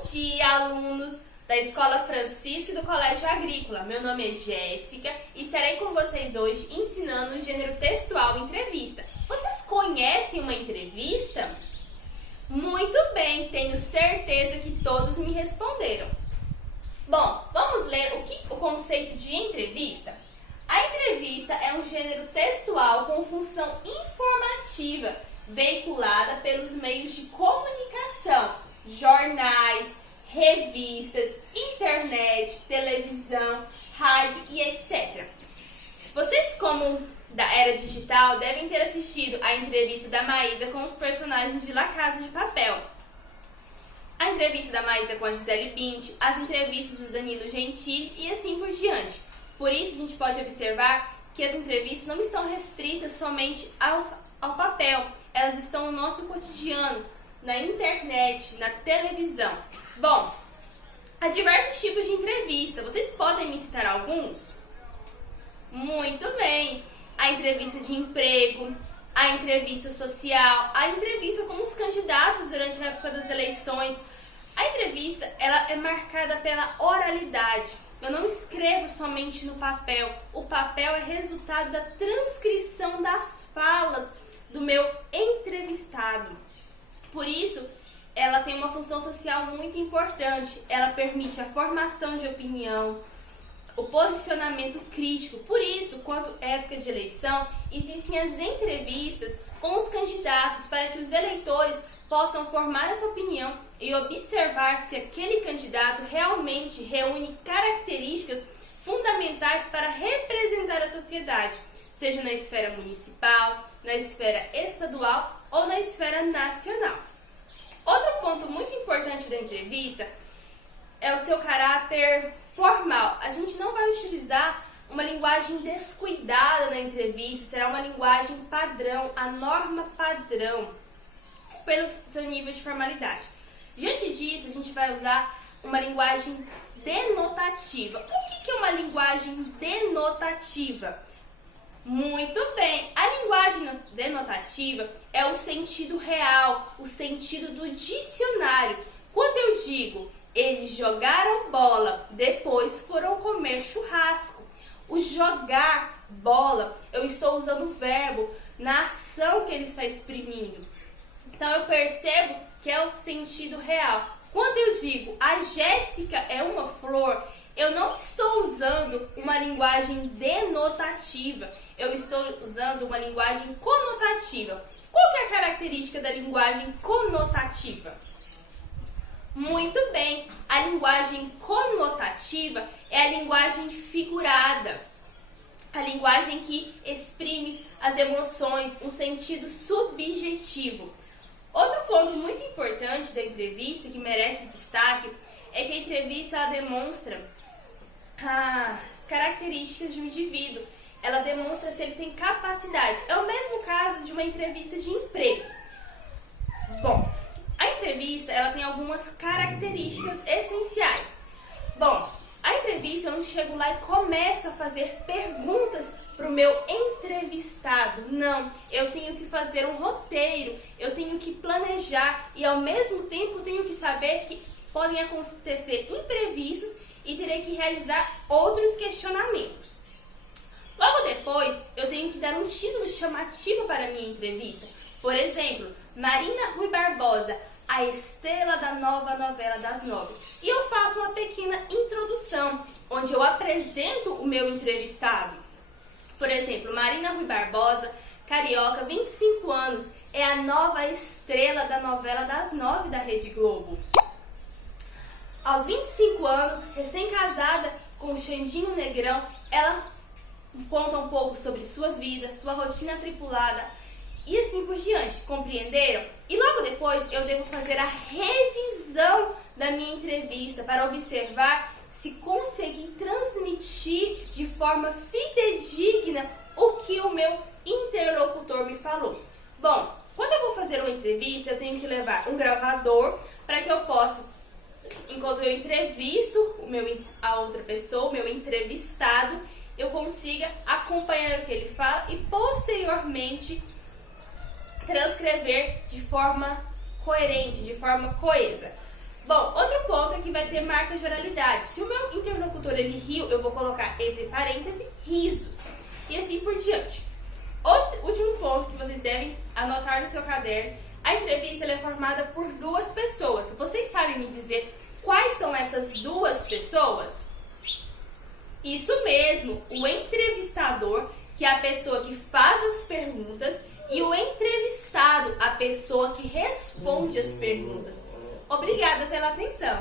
Bom dia, alunos da Escola Francisca e do Colégio Agrícola. Meu nome é Jéssica e estarei com vocês hoje ensinando o gênero textual entrevista. Vocês conhecem uma entrevista? Muito bem, tenho certeza que todos me responderam. Bom, vamos ler o conceito de entrevista? A entrevista é um gênero textual com função informativa, veiculada pelos meios de comunicação, jornais, revistas, internet, televisão, rádio e etc. Vocês, como da era digital, devem ter assistido a entrevista da Maísa com os personagens de La Casa de Papel, a entrevista da Maísa com a Gisele Bündchen, as entrevistas do Danilo Gentili e assim por diante. Por isso, a gente pode observar que as entrevistas não estão restritas somente ao papel, elas estão no nosso cotidiano, na internet, na televisão. Bom, há diversos tipos de entrevista. Vocês podem me citar alguns? Muito bem! A entrevista de emprego, a entrevista social, a entrevista com os candidatos durante a época das eleições. A entrevista, ela é marcada pela oralidade. Eu não escrevo somente no papel. O papel é resultado da transcrição das falas do meu entrevistado. Por isso, ela tem uma função social muito importante. Ela permite a formação de opinião, o posicionamento crítico. Por isso, quando é época de eleição, existem as entrevistas com os candidatos para que os eleitores possam formar essa opinião e observar se aquele candidato realmente reúne características fundamentais para representar a sociedade, seja na esfera municipal, na esfera estadual ou na esfera nacional. Outro ponto muito importante da entrevista é o seu caráter formal. A gente não vai utilizar uma linguagem descuidada na entrevista, será uma linguagem padrão, a norma padrão, pelo seu nível de formalidade. Diante disso, a gente vai usar uma linguagem denotativa. O que é uma linguagem denotativa? Muito bem, a linguagem denotativa é o sentido real, o sentido do dicionário. Quando eu digo, eles jogaram bola, depois foram comer churrasco. O jogar bola, eu estou usando o verbo na ação que ele está exprimindo. Então eu percebo que é o sentido real. Quando eu digo, a Jéssica é uma flor, eu não estou usando uma linguagem denotativa, eu estou usando uma linguagem conotativa. Qual que é a característica da linguagem conotativa? Muito bem, a linguagem conotativa é a linguagem figurada, a linguagem que exprime as emoções, um sentido subjetivo. Outro ponto muito importante da entrevista, que merece destaque, é que a entrevista ela demonstra as características de um indivíduo. Ela demonstra se ele tem capacidade. É o mesmo caso de uma entrevista de emprego. Bom, a entrevista ela tem algumas características essenciais. Bom, a entrevista eu não chego lá e começo a fazer perguntas para o meu entrevistado. Não, eu tenho que fazer um roteiro, eu tenho que planejar e ao mesmo tempo tenho que saber que podem acontecer imprevistos e terei que realizar outros questionamentos. Logo depois, eu tenho que dar um título chamativo para a minha entrevista. Por exemplo, Marina Rui Barbosa, a estrela da nova novela das 9. E eu faço uma pequena introdução, onde eu apresento o meu entrevistado. Por exemplo, Marina Rui Barbosa, carioca, 25 anos, é a nova estrela da novela das 9 da Rede Globo. Aos 25 anos, recém-casada com o Xandinho Negrão, ela conta um pouco sobre sua vida, sua rotina tripulada e assim por diante, compreenderam? E logo depois eu devo fazer a revisão da minha entrevista para observar se consegui transmitir de forma fidedigna o que o meu interlocutor me falou. Bom, quando eu vou fazer uma entrevista, eu tenho que levar um gravador para que eu possa, enquanto eu entrevisto a outra pessoa, o meu entrevistado, eu consiga acompanhar o que ele fala e posteriormente transcrever de forma coerente, de forma coesa. Bom, outro ponto que vai ter marcas de oralidade. Se o meu interlocutor ele riu, eu vou colocar entre parênteses risos. E assim por diante. Último ponto que vocês devem anotar no seu caderno. A entrevista ela é formada por duas pessoas. Vocês sabem me dizer quais são essas duas pessoas? Isso mesmo, o entrevistador, que é a pessoa que faz as perguntas, e o entrevistado, a pessoa que responde as perguntas. Obrigada pela atenção.